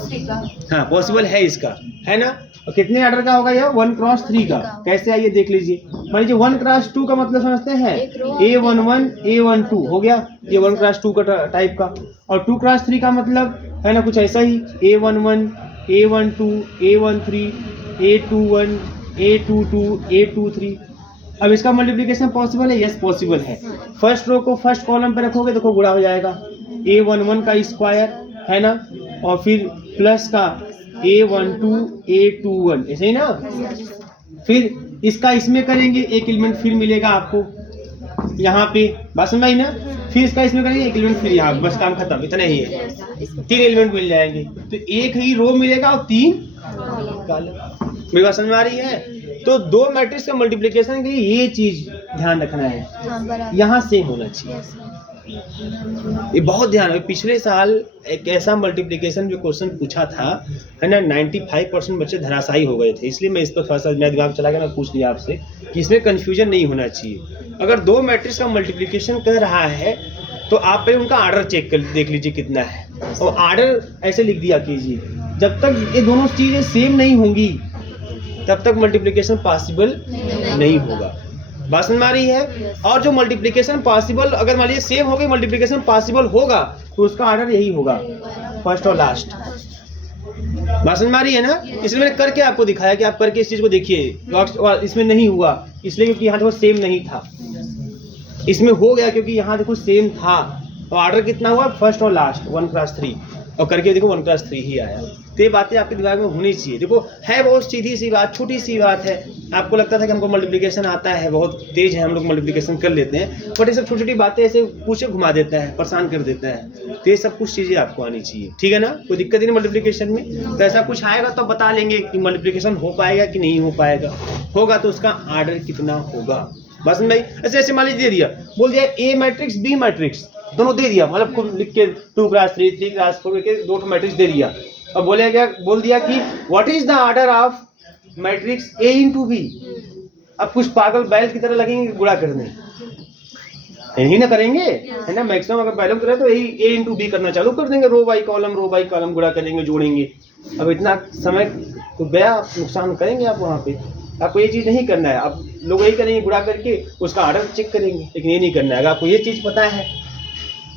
3 का। हाँ पॉसिबल है इसका, है ना। और कितने ऑर्डर का होगा यह? 1x3 का। कैसे आइए देख लीजिए। मान लीजिए 1x2 का मतलब समझते हैं, A11 A12 हो गया, ये 1x2 का टाइप का। और 2x3 का मतलब है ना कुछ ऐसा ही, A11 A12 A13 A21 A22 A23। अब इसका मल्टीप्लिकेशन पॉसिबल है? यस पॉसिबल है। फर्स्ट रो को फर्स्ट कॉलम पे रखोगे देखो गुणा हो जाएगा, A11 का स्क्वायर है ना, और फिर प्लस का A12 A21, ऐसे ही ना। फिर इसका इसमें करेंगे, एक एलिमेंट फिर मिलेगा आपको यहाँ पे, बात समझ आई ना। फिर इसका इसमें करेंगे, एक एलिमेंट फिर यहाँ, बस काम खत्म, इतना ही है। 3 एलिमेंट मिल जाएंगे, तो एक ही रो मिलेगा और 3 कॉलम। मेरी बात समझ में आ रही है? तो 2 मैट्रिक्स का मल्टीप्लिकेशन के लिए ये चीज ध्यान रखना है, यहाँ सेम होना चाहिए। ये बहुत ध्यान है। पिछले साल एक ऐसा मल्टीप्लिकेशन जो क्वेश्चन पूछा था, है ना, 95% बच्चे धराशायी हो गए थे। इसलिए मैं इस पर थोड़ा सा मेरा दिमाग चला गया, मैं पूछ लिया आपसे कि इसमें कंफ्यूजन नहीं होना चाहिए। अगर 2 मैट्रिक्स का मल्टीप्लिकेशन कर रहा है तो आप पहले उनका आर्डर चेक कर देख लीजिए कितना है, और आर्डर ऐसे लिख दिया कीजिए। जब तक ये दोनों चीज़ें सेम नहीं होंगी तब तक मल्टीप्लिकेशन पॉसिबल नहीं होगा। बात समझ में आ रही है? और जो मल्टीप्लिकेशन पॉसिबल, अगर मान लीजिए सेम हो गई, मल्टीप्लिकेशन पॉसिबल होगा तो उसका ऑर्डर यही होगा, फर्स्ट और लास्ट। बात समझ में आ रही है ना? इसलिए मैंने करके आपको दिखाया कि आप करके इस चीज को देखिए। इसमें नहीं हुआ इसलिए क्योंकि यहाँ देखो सेम नहीं था, इसमें हो गया क्योंकि यहाँ देखो सेम था। तो ऑर्डर कितना हुआ? फर्स्ट और लास्ट, 1x3, और करके देखो 1x3 ही आया। तो ये बातें आपके दिमाग में होनी चाहिए। देखो है बहुत सीधी सी बात, छोटी सी बात है। आपको लगता था कि हमको मल्टीप्लिकेशन आता है, बहुत तेज है, हम लोग मल्टीप्लिकेशन कर लेते हैं, बट ये सब छोटी छोटी बातें ऐसे पूछे घुमा देता है, परेशान कर देता है। तो ये सब कुछ चीज़ें आपको आनी चाहिए, ठीक है ना। कोई दिक्कत नहीं मल्टीप्लिकेशन में। तो ऐसा कुछ आएगा तो बता लेंगे कि मल्टीप्लिकेशन हो पाएगा कि नहीं हो पाएगा। होगा तो उसका ऑर्डर कितना होगा। बस भाई ऐसे ऐसे मान लीजिए दे दिया, बोल दिया ए मैट्रिक्स बी मैट्रिक्स दोनों दे दिया, मतलब खुद लिख के 2x3 3x4 के 2 मैट्रिक्स दे दिया। अब बोल दिया कि what is the order of matrix A into B. अब कुछ पागल बैल की तरह लगेंगे गुणा करने, यही ना करेंगे, है ना। मैक्सिमम अगर बैलों की तरह तो यही ए इंटू बी करना चालू कर देंगे, रो बाई कॉलम गुणा करेंगे, जोड़ेंगे। अब इतना समय तो गया, नुकसान करेंगे आप वहाँ पे। आपको ये चीज़ नहीं करना है। अब लोग यही करेंगे गुणा करके उसका ऑर्डर चेक करेंगे, लेकिन ये नहीं करना है। अगर आपको ये चीज़ पता है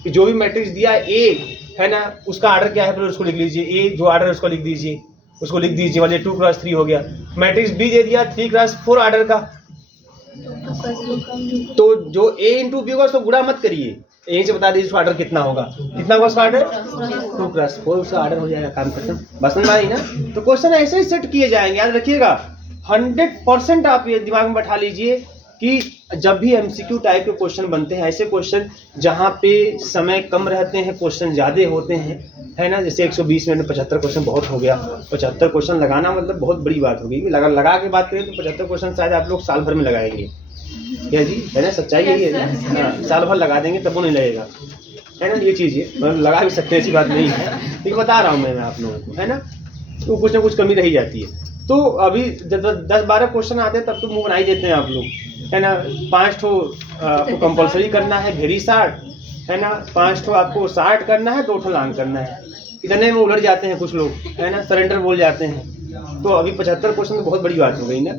कि जो भी मैट्रिक्स दिया ए है ना, उसका ऑर्डर क्या है, फिर उसको लिख लीजिए। ए जो ऑर्डर है उसको लिख दीजिए, उसको लिख दीजिए। वाले 2x3 हो गया। मैट्रिक्स बी दे दिया 3x4 ऑर्डर का, तो जो ए इंटू बी होगा उसको गुणा मत करिए, यहीं से बता दीजिए उसका ऑर्डर कितना होगा। कितना होगा उसका ऑर्डर? 2x4, उसका ऑर्डर हो जाएगा, काम खत्म। बस समझ आई ना। तो क्वेश्चन ऐसे ही सेट किए जाएंगे, याद रखिएगा। 100% आप ये दिमाग में बैठा लीजिए कि जब भी एमसीक्यू टाइप के क्वेश्चन बनते हैं, ऐसे क्वेश्चन जहाँ पे समय कम रहते हैं, क्वेश्चन ज़्यादा होते हैं, है ना। जैसे 120 मिनट में 75 क्वेश्चन बहुत हो गया। 75 क्वेश्चन लगाना मतलब बहुत बड़ी बात हो गई। लगा के बात करें तो 75 क्वेश्चन शायद आप लोग साल भर में लगाएंगे, क्या जी, है ना। सच्चाई यही है ना, साल भर लगा देंगे तब वो नहीं लगेगा, है ना। ये चीज़ है, मतलब लगा भी सकते हैं, ऐसी बात नहीं है, लेकिन बता रहा हूँ मैं आप लोगों को, है ना। तो कुछ ना कुछ कमी रही जाती है। तो अभी जब 10-12 क्वेश्चन आते हैं तब तो मुँह बनाई देते हैं आप लोग, है ना। 5 ठो आपको कंपलसरी करना है, वेरी शार्ट, है ना। 5 ठो आपको शार्ट करना है, 2 ठो लॉन्ग करना है। इतने में उलझ जाते हैं कुछ लोग, है ना, सरेंडर बोल जाते हैं। तो अभी 75 क्वेश्चन तो बहुत बड़ी बात हो गई ना।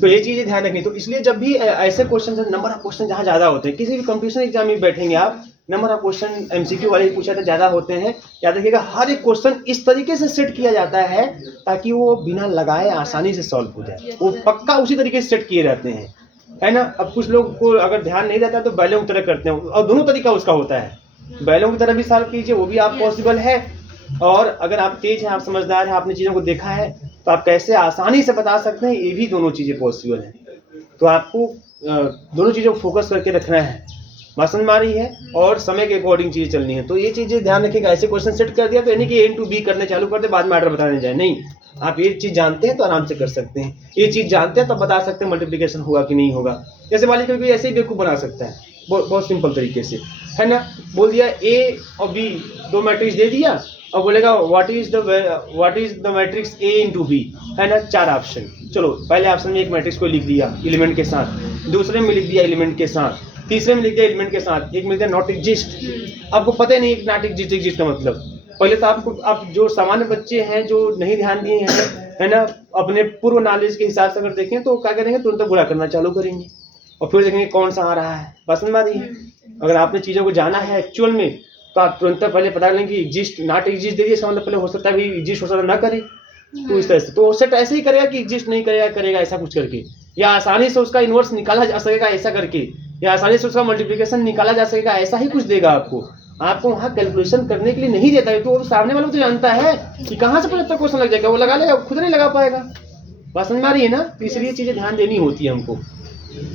तो ये चीज़ें ध्यान रखनी। तो इसलिए जब भी ऐसे क्वेश्चन, नंबर ऑफ क्वेश्चन जहाँ ज़्यादा होते हैं, किसी भी कंपटीशन एग्जाम में बैठेंगे आप, नंबर ऑफ क्वेश्चन एमसीक्यू वाले पूछा था ज़्यादा होते हैं, याद रखिएगा। हर एक क्वेश्चन इस तरीके से सेट किया जाता है ताकि वो बिना लगाए आसानी से सॉल्व हो जाए। वो पक्का उसी तरीके से सेट किए रहते हैं, है ना। अब कुछ लोग को अगर ध्यान नहीं रहता तो बैलों की तरह करते हैं, और दोनों तरीका उसका होता है। बैलों की तरह भी सॉल्व कीजिए, वो भी आप पॉसिबल है। और अगर आप तेज हैं, आप समझदार हैं, आपने चीज़ों को देखा है, तो आप कैसे आसानी से बता सकते हैं, ये भी दोनों चीज़ें पॉसिबल हैं। तो आपको दोनों चीज़ों को फोकस करके रखना है, बात समझ में आ रही है, और समय के अकॉर्डिंग चीज़ें चलनी है। तो ये चीज़ें ध्यान रखिएगा। ऐसे क्वेश्चन सेट कर दिया तो यानी कि ए इंटू बी करने चालू कर दे, बाद में ऑर्डर बताने जाए, नहीं। आप ये चीज़ जानते हैं तो आराम से कर सकते हैं, ये चीज़ जानते हैं तब बता सकते हैं मल्टीप्लिकेशन होगा कि नहीं होगा। जैसे मान लीजिए कोई ऐसे ही बेवकूफ़ बना सकता है, बहुत सिंपल तरीके से, है ना। बोल दिया ए और बी 2 मैट्रिक्स दे दिया, और बोलेगा what is the matrix A into B, है ना। 4 ऑप्शन। चलो पहले ऑप्शन में एक मैट्रिक्स को लिख दिया एलिमेंट के साथ, दूसरे में लिख दिया एलिमेंट के साथ, तीसरे में लिख दिया एलिमेंट के साथ, एक में लिख दिया नॉट एग्जिस्ट। आपको पता ही नहीं नॉट एग्जिस्ट का मतलब, पहले तो आपको, आप जो सामान्य बच्चे हैं जो नहीं ध्यान दिए हैं, है ना, अपने पूर्व नॉलेज के हिसाब से अगर देखें तो क्या करेंगे, तुरंत बुरा करना चालू करेंगे और फिर देखेंगे कौन सा आ रहा है। बस समझ आ रही है? अगर आपने चीज़ों को जाना है एक्चुअल में तो आप तुरंत पहले पता करें कि एग्जिस्ट नॉट एग्जिस्ट देखिए, इसका मतलब पहले हो सकता है भी एग्जिस्ट हो सकता ना करे, तो इस तरह से तो सेट ऐसे ही करेगा कि एग्जिस्ट नहीं करेगा, करेगा ऐसा कुछ करके, या आसानी से उसका इन्वर्स निकाला जा सकेगा ऐसा करके, या आसानी से उसका मल्टीप्लिकेशन निकाला जा सकेगा ऐसा ही कुछ देगा आपको। आपको वहाँ कैलकुलेशन करने के लिए नहीं देता है, तो वो सामने वाला तो जानता है कि कहाँ से 75 क्वेश्चन लग जाएगा, वो लगा लेगा, खुद नहीं लगा पाएगा। बात समझ में आ रही है ना? तो इसलिए चीज़ें ध्यान देनी होती है हमको।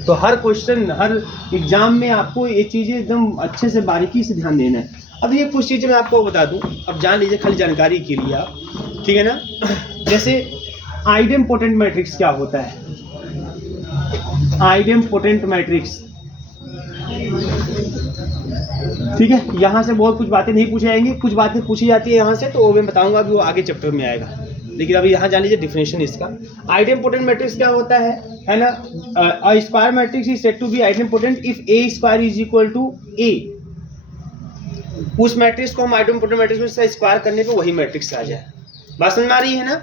तो हर क्वेश्चन, हर एग्जाम में आपको ये चीज़ें एकदम अच्छे से बारीकी से ध्यान देना है। अब ये कुछ चीज़ें मैं आपको बता दूं, अब जान लीजिए खाली जानकारी के लिए आप, ठीक है ना। जैसे आइडेम्पोटेंट मैट्रिक्स क्या होता है, आइडेम्पोटेंट मैट्रिक्स, ठीक है। यहाँ से बहुत कुछ बातें नहीं पूछी जाएंगी, कुछ बातें पूछी जाती है यहाँ से, तो वो मैं बताऊंगा अभी, वो आगे चैप्टर में आएगा। लेकिन अभी यहाँ जान लीजिए डिफिनेशन इसका। आइडेम्पोटेंट मैट्रिक्स क्या होता है ना। A square matrix is said to be idempotent if A square is equal to A. उस मैट्रिक्स को हम आइडेम्पोटेंट मैट्रिक्स में स्क्वायर करने पे वही मैट्रिक्स आ जाए। बात समझ में आ रही है ना।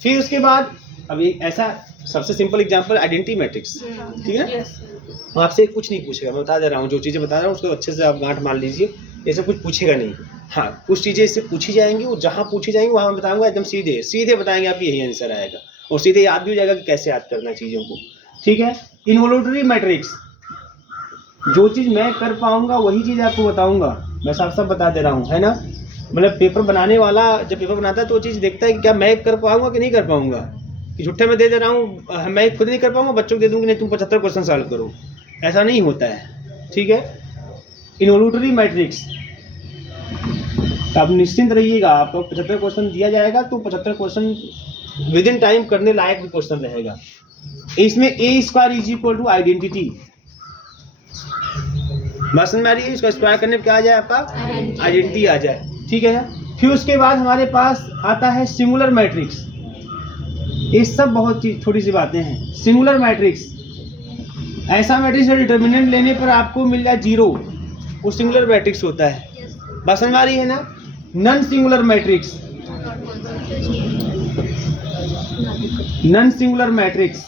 फिर उसके बाद अभी ऐसा सबसे सिंपल एग्जांपल आइडेंटिटी मैट्रिक्स, ठीक है ना। आपसे कुछ नहीं पूछेगा, मैं बता दे रहा हूँ, जो चीज़ें बता रहा हूँ उसको अच्छे से आप गांठ मान लीजिए, ऐसे कुछ पूछेगा नहीं। हाँ, कुछ चीज़ें इससे पूछी जाएंगी, वो जहाँ पूछी जाएंगी वहाँ मैं बताऊँगा, एकदम सीधे सीधे बताएंगे, आपकी यही आंसर आएगा और सीधे याद भी हो जाएगा कि कैसे याद करना चीज़ों को, ठीक है। इन्वोल्यूटरी मैट्रिक्स, जो चीज़ मैं कर पाऊँगा वही चीज़ आपको बताऊँगा, मैं साफ साफ बता दे रहा हूँ, है ना। मतलब पेपर बनाने वाला जब पेपर बनाता है तो वो चीज़ देखता है कि क्या मैं कर पाऊँगा कि नहीं कर पाऊँगा, कि झूठे में दे दे रहा हूँ, मैं खुद नहीं कर पाऊँगा, बच्चों को दे दूँगी नहीं तुम 75 क्वेश्चन सॉल्व करो, ऐसा नहीं होता है, ठीक है। इन्वोल्यूटरी मैट्रिक्स, आप निश्चिंत रहिएगा, आपको 75 क्वेश्चन दिया जाएगा तो 75 क्वेश्चन विद इन टाइम करने लायक भी क्वेश्चन रहेगा। इसमें A square is equal to identity, बात समझ में आ रही है। इसका स्क्वायर करने पे क्या आ जाए, आपका आइडेंटिटी आ जाए, ठीक है ना। फिर उसके बाद हमारे पास आता है सिंगुलर मैट्रिक्स। ये सब बहुत छोटी सी बातें हैं। सिंगुलर मैट्रिक्स ऐसा मैट्रिक्स है डिटर्मिनेंट लेने पर आपको मिल जाए 0, वो सिंगुलर मैट्रिक्स होता है। बात समझ में आ रही है ना। Non singular matrix, non singular matrix,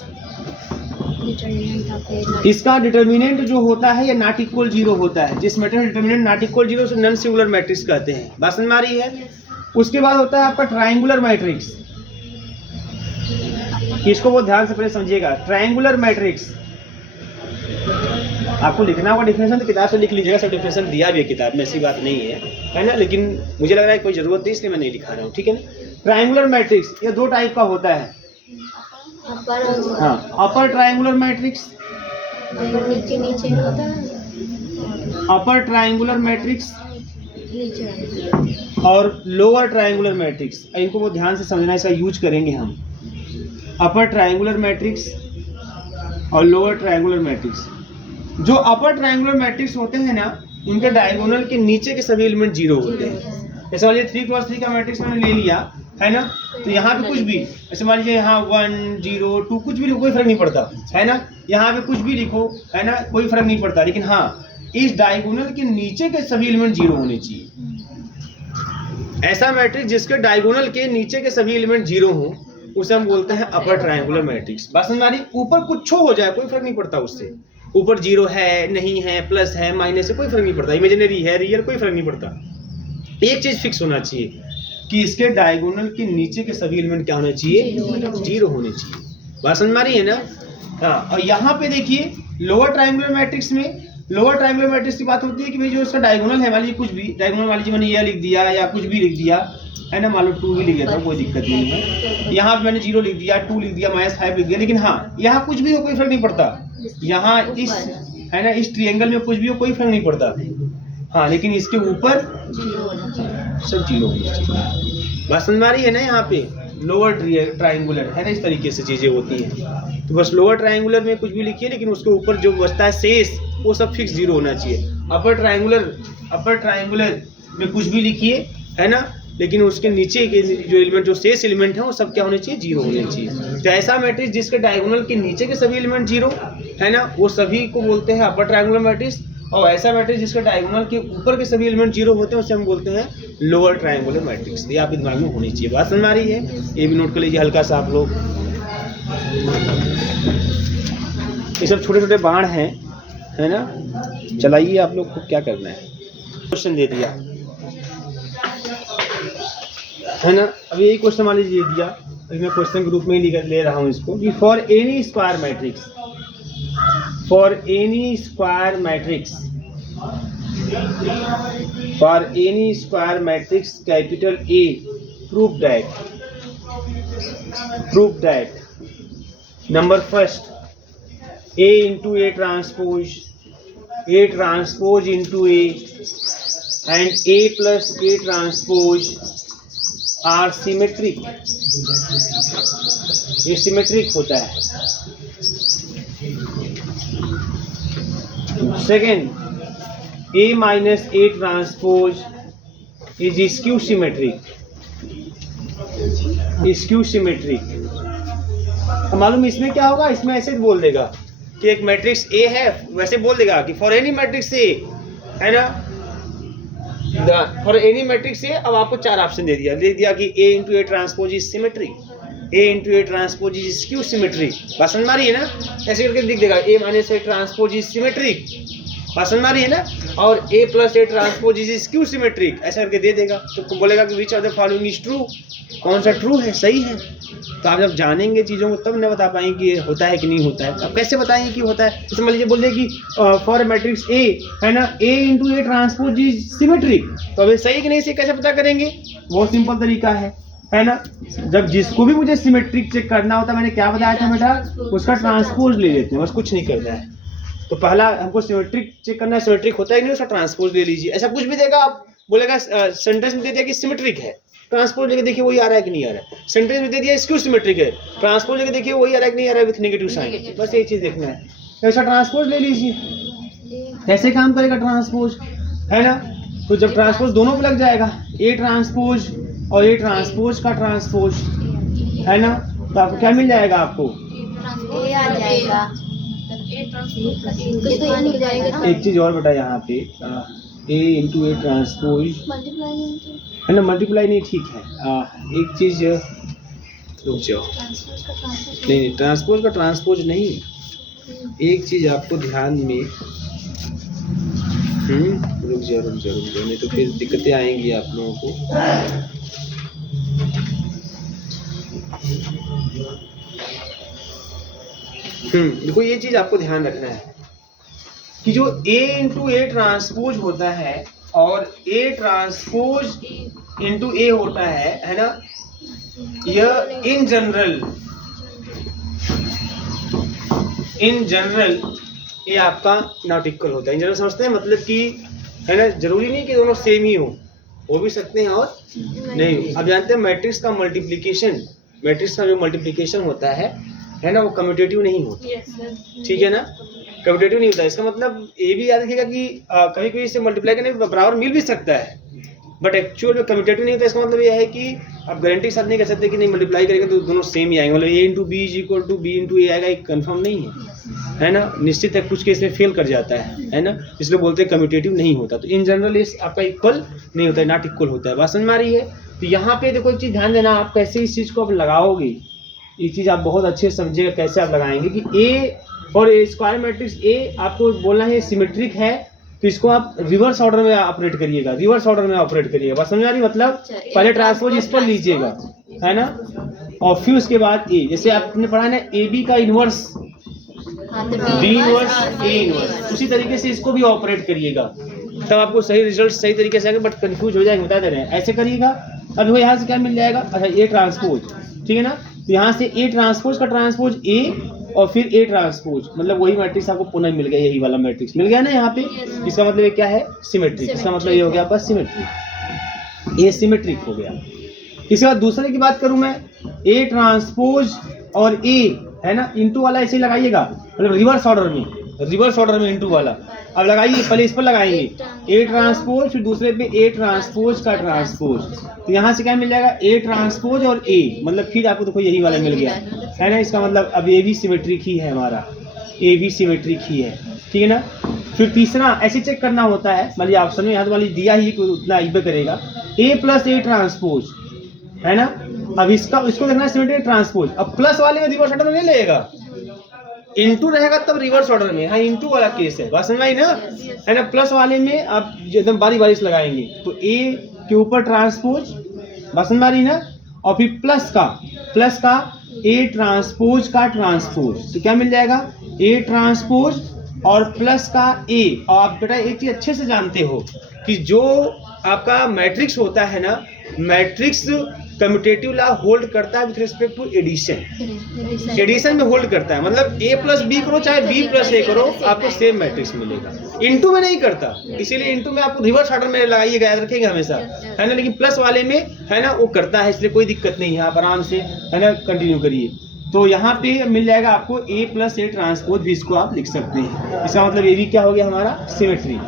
इसका डिटर्मिनेंट जो होता है ये नॉट इक्वल 0 होता है। जिस मैट्रिक्स का डिटर्मिनेंट नॉट इक्वल 0 उसे नॉन सिंगुलर मैट्रिक्स कहते हैं। बात समझ में आ रही है। उसके बाद होता है आपका ट्रायंगुलर मैट्रिक्स, इसको बहुत ध्यान से पहले समझिएगा। ट्रायंगुलर मैट्रिक्स आपको लिखना होगा, डिफिनेशन तो किताब से लिख लीजिएगा, सब डिफिनेशन दिया भी है किताब में, ऐसी बात नहीं है ना। लेकिन मुझे लग रहा है कोई ज़रूरत नहीं, इसलिए मैं नहीं लिखा रहा हूँ, ठीक है ना। ट्रायंगुलर मैट्रिक्स ये 2 टाइप का होता है। हाँ, अपर ट्रायंगुलर मैट्रिक्स, नीचे होता है अपर ट्रायंगुलर मैट्रिक्स और लोअर ट्रायंगुलर मैट्रिक्स। इनको बहुत ध्यान से समझना, इसका यूज करेंगे हम। अपर ट्रायंगुलर मैट्रिक्स और लोअर ट्रायंगुलर मैट्रिक्स। जो अपर ट्रायंगुलर मैट्रिक्स होते हैं ना, उनके डायगोनल के नीचे के सभी एलिमेंट 0 होते हैं। जैसे मान लीजिए 3x3 का मैट्रिक्स मैंने ले लिया, है ना, तो यहाँ पे कुछ भी, ऐसे मान लीजिए यहाँ 1 0 2 कुछ भी लिखो, कोई फर्क नहीं पड़ता, है ना। यहाँ पे कुछ भी लिखो, है ना, कोई फर्क नहीं पड़ता। लेकिन हाँ, इस डायगोनल के नीचे के सभी एलिमेंट 0 होने चाहिए। ऐसा मैट्रिक्स जिसके डायगोनल के नीचे के सभी एलिमेंट 0 हों उसे हम बोलते हैं अपर ट्रायंगुलर मैट्रिक्स। बात समझ में आ रही। ऊपर कुछ हो जाए कोई फर्क नहीं पड़ता उससे, ऊपर 0 है नहीं है, प्लस है माइनस है, कोई फर्क नहीं पड़ता, इमेजिनरी है रियल, कोई फर्क नहीं पड़ता। एक चीज फिक्स होना चाहिए कि इसके डायगोनल के नीचे के सभी एलिमेंट क्या होने चाहिए, 0 होने चाहिए। बात समझ में आ रही है ना। हाँ, और यहाँ पे देखिए लोअर ट्रायंगुलर मैट्रिक्स में, लोअर ट्रायंगुलर मैट्रिक्स की बात होती है कि भाई जो इसका डायगोनल है, मान लीजिए कुछ भी डायगोनल, मान लीजिए मैंने ये लिख दिया या कुछ भी लिख दिया, है ना, मान लो 2 भी लिख दिया था, कोई दिक्कत नहीं है। यहाँ पे मैंने 0 लिख दिया, 2 लिख दिया, -5 लिख दिया। लेकिन हाँ, यहाँ कुछ भी हो कोई फर्क नहीं पड़ता। यहाँ इस, है ना, इस ट्रायंगल में कुछ भी हो कोई फर्क नहीं पड़ता। हाँ, लेकिन इसके ऊपर सब 0 होना चाहिए। बात समझ में आ रही है ना। यहाँ पे लोअर ट्रायंगुलर, है ना, इस तरीके से चीज़ें होती हैं। तो बस लोअर ट्रायंगुलर में कुछ भी लिखिए, लेकिन उसके ऊपर जो बचता है शेष वो सब फिक्स 0 होना चाहिए। अपर ट्रायंगुलर में कुछ भी लिखिए, है ना, लेकिन उसके नीचे के जो एलिमेंट, जो शेष एलिमेंट है वो सब क्या होने चाहिए, 0 होने चाहिए। तो ऐसा मैट्रिक्स जिसके डायगोनल के नीचे के सभी एलिमेंट 0, है ना, वो सभी को बोलते हैं अपर ट्रायंगुलर मैट्रिक्स। और ऐसा मैट्रिक्स जिसके डायगोनल के ऊपर के सभी एलिमेंट 0 होते हैं उसे हम बोलते हैं लोअर ट्रायंगुलर मैट्रिक्स। ये आपके दिमाग में होनी चाहिए। बात समझ में आ रही है? ये भी नोट कर लीजिए हल्का सा आप लोग। ये सब छोटे छोटे बाण हैं, है ना? चलाइए आप लोग को क्या करना है। क्वेश्चन दे दिया है ना? अब यही क्वेश्चन मान लीजिए दिया, अभी मैं क्वेश्चन के रूप में ही ले रहा हूँ इसको कि for N E square matrix, for N E square matrix, for N E square matrix capital A, prove that number first A into A transpose into A and A plus A transpose are symmetric। ये symmetric होता है। Second, A minus A transpose is skew symmetric। Skew symmetric. मालूम इसमें क्या होगा? इसमें ऐसे बोल देगा कि एक मैट्रिक्स ए है, वैसे बोल देगा कि फॉर एनी मैट्रिक्स ए, है ना? For any matrix A. अब आपको चार ऑप्शन दे दिया कि A into A transpose is symmetric, A into A transpose is skew symmetric. बात समझ में आ रही है ना? ऐसे करके लिख देगा A minus A transpose is symmetric. बात समझ में आ रही है ना? और A plus A transpose is skew symmetric, ऐसा करके दे देगा। तो बोलेगा कि which of the following is true, कौन सा ट्रू है, सही है। तो आप जब जानेंगे चीज़ों को तब न बता पाएंगे कि ये होता है कि नहीं होता है। आप कैसे बताएंगे कि होता है? जैसे मान लीजिए बोल दे कि फॉर मैट्रिक्स ए, है ना, A into A transpose is symmetric, तो अब ये सही कि नहीं सही कैसे पता करेंगे? बहुत सिंपल तरीका है ना? जब जिसको भी मुझे सिमेट्रिक चेक करना होता है, मैंने क्या बताया था बेटा, उसका ट्रांसपोज ले लेते हैं, बस कुछ नहीं करना है। तो पहला हमको सिमेट्रिक चेक करना है, सिमेट्रिक होता है कि नहीं, उसका ट्रांसपोज ले लीजिए। ऐसा कुछ भी देगा, आप बोलेगा सेंटेंस में दे दिया कि सिमेट्रिक है, ट्रांसपोज लेके देखिए वही आ रहा है कि नहीं आ रहा है। सेंटेंस में दे दिया स्क्यू सिमेट्रिक है, ट्रांसपोज लेके देखिए वही आ रहा है कि नहीं आ रहा है विथ नेगेटिव साइन। बस यही चीज देखना है। ऐसा ट्रांसपोज ले लीजिए। कैसे काम करेगा ट्रांसपोज, है ना? तो जब ट्रांसपोज दोनों पे लग जाएगा, ए ट्रांसपोज और ए ट्रांसपोज का ट्रांसपोज, है ना, तो आपको क्या मिल जाएगा? आपको ए आ जाएगा। एक चीज और बेटा यहाँ पे, ए इंटू ए ट्रांसपोज, है ना, मल्टीप्लाई नहीं, ठीक है। एक चीज रुक जाओ, नहीं ट्रांसपोज का ट्रांसपोज नहीं, एक चीज आपको ध्यान में, रुक जाओ नहीं तो फिर दिक्कतें आएंगी आप लोगों को। देखो ये चीज आपको ध्यान रखना है कि जो ए इंटू ए ट्रांसपोज होता है और ए ट्रांसपोज इंटू ए होता है ना, यह इन जनरल ये आपका नॉट इक्वल होता है। इन जनरल समझते हैं, मतलब कि, है ना, जरूरी नहीं कि दोनों सेम ही हो भी सकते हैं और नहीं। अब जानते हैं मैट्रिक्स का मल्टीप्लिकेशन, मैट्रिक्स का जो मल्टीप्लिकेशन होता है ना, वो कम्यूटेटिव नहीं होता, ठीक है ना, कम्यूटेटिव नहीं होता। इसका मतलब ये भी याद रखिएगा कि कभी कभी इसे मल्टीप्लाई करने बराबर मिल भी सकता है, बट एक्चुअल में कम्यूटेटिव नहीं होता। इसका मतलब यह है कि आप गारंटी के साथ नहीं कह सकते कि नहीं मल्टीप्लाई करेंगे तो दोनों सेम ही आएंगे, मतलब A into B is equal to B into A आएगा, एक कन्फर्म नहीं है ना, निश्चित है कुछ केस में फेल कर जाता है ना, इसलिए बोलते हैं कम्यूटेटिव नहीं होता। तो इन जनरल इस आपका इक्वल नहीं होता है, नॉट इक्वल होता है। बात समझ में आ रही है? तो यहाँ पे देखो एक चीज़ ध्यान देना, आप कैसे इस चीज़ को आप लगाओगे, ये चीज़ आप बहुत अच्छे से समझिएगा कैसे आप लगाएंगे कि ए और ए स्क्वायर मैट्रिक्स ए आपको बोलना है सिमेट्रिक है, तो इसको आप रिवर्स ऑर्डर में ऑपरेट करिएगा, रिवर्स ऑर्डर में ऑपरेट करिएगा। बात समझ आ रही? मतलब पहले ट्रांसपोज इस पर लीजिएगा, है ना, और फिर उसके बाद ए, जैसे आपने पढ़ा ना ए बी का inverse B inverse A inverse, उसी तरीके से इसको भी ऑपरेट करिएगा, तब आपको सही रिजल्ट सही तरीके से आएंगे, बट कंफ्यूज हो जाएंगे, बता दे रहे हैं। ऐसे करिएगा। अब देखो यहाँ से क्या मिल जाएगा, अच्छा ए ट्रांसपोज, ठीक है ना, तो यहाँ से ए ट्रांसपोज का ट्रांसपोज ए और फिर ए ट्रांसपोज, मतलब वही मैट्रिक्स आपको पुनः मिल गया, यही वाला मैट्रिक्स मिल गया ना यहाँ पे। इसका मतलब ये क्या है? सिमेट्रिक। इसका मतलब ये हो गया आपका सिमेट्रिक, ये सिमेट्रिक हो गया। इसके बाद दूसरे की बात करूं मैं, ए ट्रांसपोज और ए, है ना, इंटू वाला ऐसे ही लगाइएगा, मतलब रिवर्स ऑर्डर में इंटू वाला। अब लगाइए, पहले इस पर लगाएंगे ए ट्रांसपोज, फिर दूसरे पे ए ट्रांसपोज का ट्रांसपोज, तो यहाँ से क्या मिल जाएगा? ए ट्रांसपोज और ए, मतलब फिर आपको देखो यही वाला मिल गया, है ना। इसका मतलब अब ए भी सिमेट्रिक ही है हमारा, ए भी सिमेट्रिक ही है, ठीक है ना। फिर तीसरा ऐसे चेक करना होता है, मान लीजिए ऑप्शन में यहाँ तो मान लीजिए दिया ही उतना इबे करेगा, ए प्लस ए ट्रांसपोज, है ना। अब इसको देखना है सिमेट्री ट्रांसपोज। अब प्लस वाले में रिवर्स ऑर्डर में नहीं लेगा, इनटू रहेगा तब रिवर्स ऑर्डर में। हाँ, इनटू वाला केस है, बात समझ में आई ना, है ना। प्लस वाले में आप एकदम बारी बारी से लगाएंगे, तो ए के ऊपर ट्रांसपोज, बात समझ में आ रही ना। और फिर प्लस का ए ट्रांसपोज का ट्रांसपोज, तो क्या मिल जाएगा, ए ट्रांसपोज और प्लस का ए। और आप बेटा एक चीज अच्छे से जानते हो कि जो आपका मैट्रिक्स होता है ना, मैट्रिक्स कम्यूटेटिव लॉ होल्ड करता है with respect to addition. Addition में होल्ड करता है, मतलब ए प्लस बी करो चाहे बी प्लस ए करो, आपको सेम मैट्रिक्स मिलेगा। इनटू में नहीं करता, इसीलिए इनटू में आप रिवर्स ऑर्डर में लगाइएगा, याद रखेंगे हमेशा, है ना। लेकिन प्लस वाले में है ना वो करता है, इसलिए कोई दिक्कत नहीं है, आप आराम से है ना कंटिन्यू करिए। तो यहाँ पे मिल जाएगा आपको ए प्लस ए ट्रांसपोज भी, इसको आप लिख सकते हैं। इसका मतलब ये भी क्या हो गया हमारा, सिमेट्री।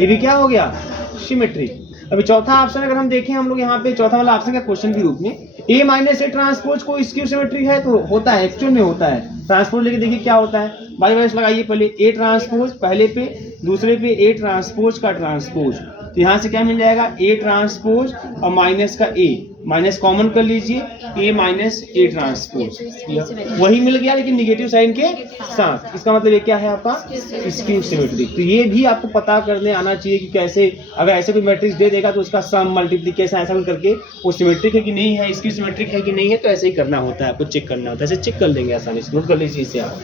ये भी क्या हो गया, सिमेट्री। अभी चौथा ऑप्शन अगर हम देखें हम लोग यहाँ पे, चौथा वाला ऑप्शन का क्वेश्चन के रूप में, ए माइनस ए ट्रांसपोज को स्क्यू सिमेट्री है, तो होता है, एक्चुअल में होता है। ट्रांसपोज लेके देखिए क्या होता है, बारी बारी से लगाइए। पहले ए ट्रांसपोज पहले पे, दूसरे पे ए ट्रांसपोज का ट्रांसपोज, तो यहाँ से क्या मिल जाएगा, ए ट्रांसपोज और माइनस का ए, माइनस कॉमन कर लीजिए, ए माइनस ए ट्रांसपोज, वही मिल गया लेकिन निगेटिव साइन के साथ। इसका मतलब ये क्या है आपका, स्क्यू सिमेट्री। तो ये भी आपको पता करने आना चाहिए कि कैसे, अगर ऐसे कोई मैट्रिक्स दे देगा तो उसका सम मल्टीप्लिकेशन ऐसा करके वो सिमेट्रिक है कि नहीं है, स्क्यू सिमेट्रिक है कि नहीं है, तो ऐसे ही करना होता है, आपको चेक करना होता है। ऐसे चेक कर लेंगे आसानी से, नोट कर लीजिए इसे आप।